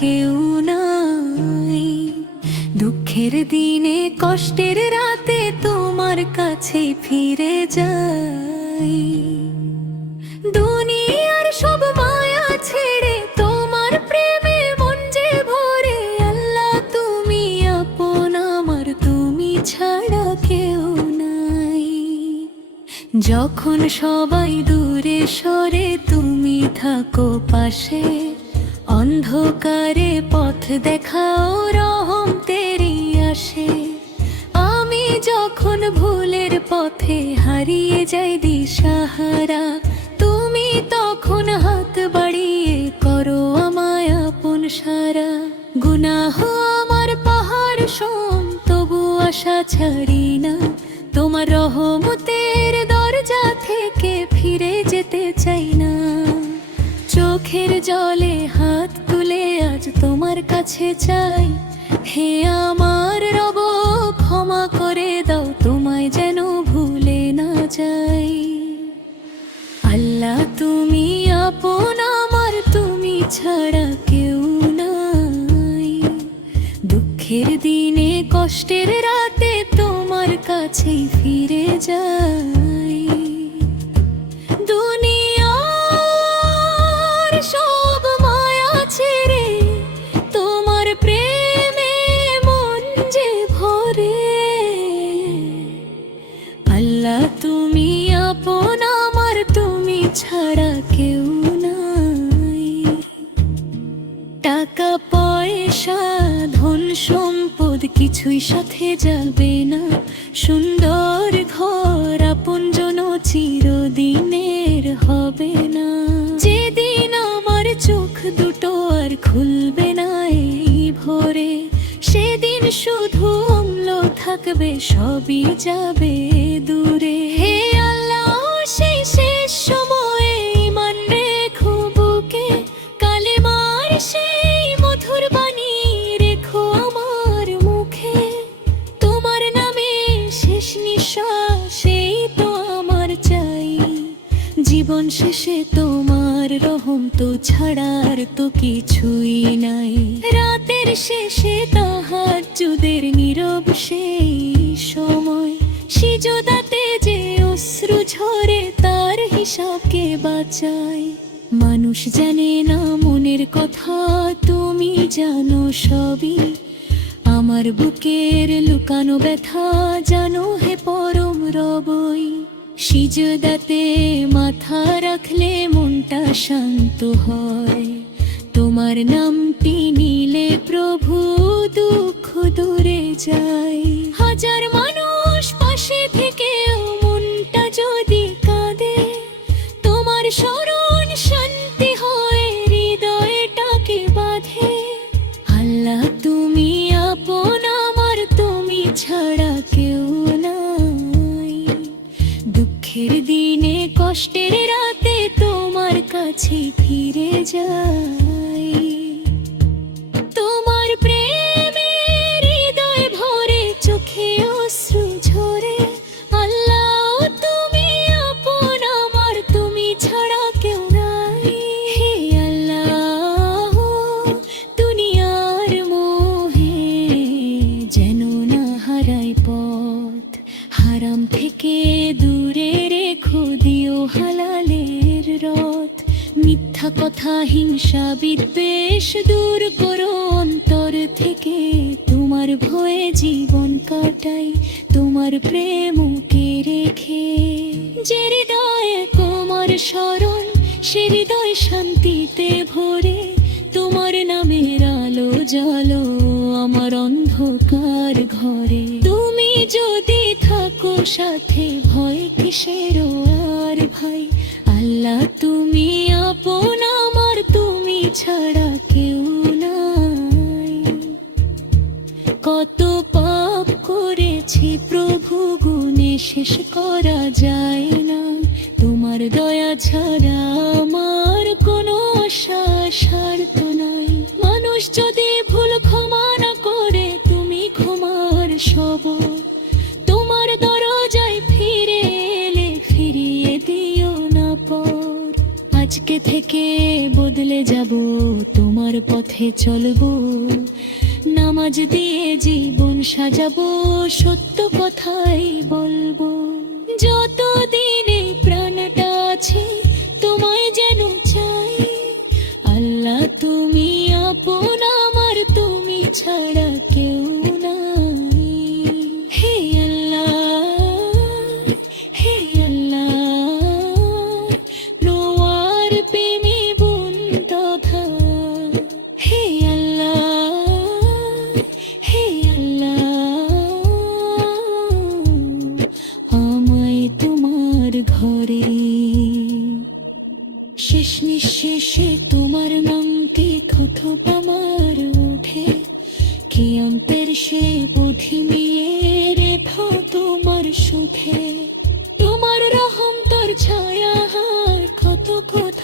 কেউ নাই। দুঃখের দিনে কষ্টের রাতে তোমার কাছে ফিরে যাই। দুনিয়ার সব মায়া ছেড়ে তোমার প্রেমে মন যে ভরে, আল্লাহ তুমি আপন আমার, তুমি ছাড়া কেউ নাই। যখন সবাই দূরে সরে তুমি থাকো পাশে, অন্ধকারে পথ দেখাও রহম তেরি আসে। আমি যখন ভুলের পথে হারিয়ে যাই দিশাহারা, তুমি তখন হাত বাড়িয়ে করো আমায় আপন সারা। গুনাহ আমার পাহাড় সম, তবু আশা ছাড়ি না, তোমার রহমতের দরজা থেকে ফিরে যেতে চাই না। চোখের জলে হাত তুলে আজ তোমার কাছে চাই, হে আমার রব ক্ষমা করে দাও, তোমায় যেন ভুলে না যাই। আল্লাহ তুমি আপন আমার, তুমি ছাড়া কেউ নাই। দুঃখের দিনে কষ্টের রাতে তোমার কাছেই ফিরে যাই। দুনিয়ার সব মায়া ছেড়ে তোমার প্রেমে মন যে ভরে, আল্লাহ তুমি আপন আমার, তুমি ছাড়া কেউ নাই। টাকা পয়সা ধন সম্পদ কিছুই সাথে যাবে না, সুন্দর ঘর আপনজন চিরদিনের হবে না। যেদিন আমার চোখ দুটো আর খুলবে না এই ভোরে, সেদিন শুধু অম্ল থাকবে, সবই যাবে দূরে। হে আল্লাহ সেই শেষ সময়ে ঈমান রেখো বুকে, কালেমার সেই মধুর বাণী রেখো আমার মুখে। তোমার নামে শেষ নিঃশ্বাস এই তো আমার চাই, জীবন শেষে তোমার রহম তো ছাড়ার তো কিছুই নাই। রাতের শেষে তাহাজ্জুদের নীরব সেই সময়, সিজদাতে যে অশ্রু ঝরে তার হিসাব কে বাঁচায়। মানুষ জানে না মনের কথা, তুমি জানো সবই, আমার বুকের লুকানো ব্যথা জানো হে পরম রবই। সিজদাতে মাথা রাখলে মনটা শান্ত হয়, তোমার নামটি নিলে প্রভু দুঃখ দূরে যায়। হাজার মানুষ পাশে থেকেও মনটা যদি কাঁদে, তোমার স্মরণ শান্তি হয় হৃদয়টাকে বাঁধে। আল্লাহ তুমি আপন আমার, তুমি ছাড়া কেউ নাই। দুঃখের দিনে কষ্টের রাতে তোমার কাছে ফিরে যাই। তোমার প্রেমে হৃদয় ভরে চোখে অশ্রু ঝরে, আল্লাহ তুমি আপন আমার, তুমি ছাড়া কেউ নাই। হে আল্লাহ দুনিয়ার মোহে যেন না হারাই পথ, হারাম থেকে দূরে রেখো দিও হালালের রথ। মিথ্যা কথা হিংসা বিদ্বেষ দূর করো অন্তর থেকে, তোমার ভয়ে জীবন কাটাই তোমার প্রেমকে রেখে। যে হৃদয়ে তোমার স্মরণ সে হৃদয় শান্তিতে ভরে, তোমার নামের আলো জ্বালো আমার অন্ধকার ঘরে। তুমি যদি থাকো সাথে ভয় কিসের আর ভাই, আল্লাহ তুমি আপন আমার, তুমি ছাড়া কেউ নাই। কত পাপ করেছি প্রভু গুণে শেষ করা যায় না, তোমার দয়া ছাড়া আমার কোনো আশা স্বার্থ নাই। মানুষ যদি ভুল ক্ষমা না করে, তুমি ক্ষমার সবর, তোমার দরজায় ফিরে এলে ফিরিয়ে দিও না পর। আজকে থেকে বদলে যাবে সাজাবো, তোমার পথে চলবো, নামাজ দিয়ে জীবন সাজাবো, সত্য কথাই বলবো। যত দিনে প্রাণটা আছে তোমায় যেন চাই, আল্লাহ তুমি আপন আমার, তুমি ছাড়া কেউ নাই। হে আল্লাহ, হে আল্লাহ, নোয়ার প্রেমে বুনতথা। হে আল্লাহ, হে আল্লাহ, আমায় তোমার ঘরে। শেষ নিঃশেষে তোমার নামটি কথপ আমার উঠে, কিয়ামতের সে বুদ্ধি নিয়ে রেখো তোমার সুখে। তোমার রহম তোর ছায়া কত কত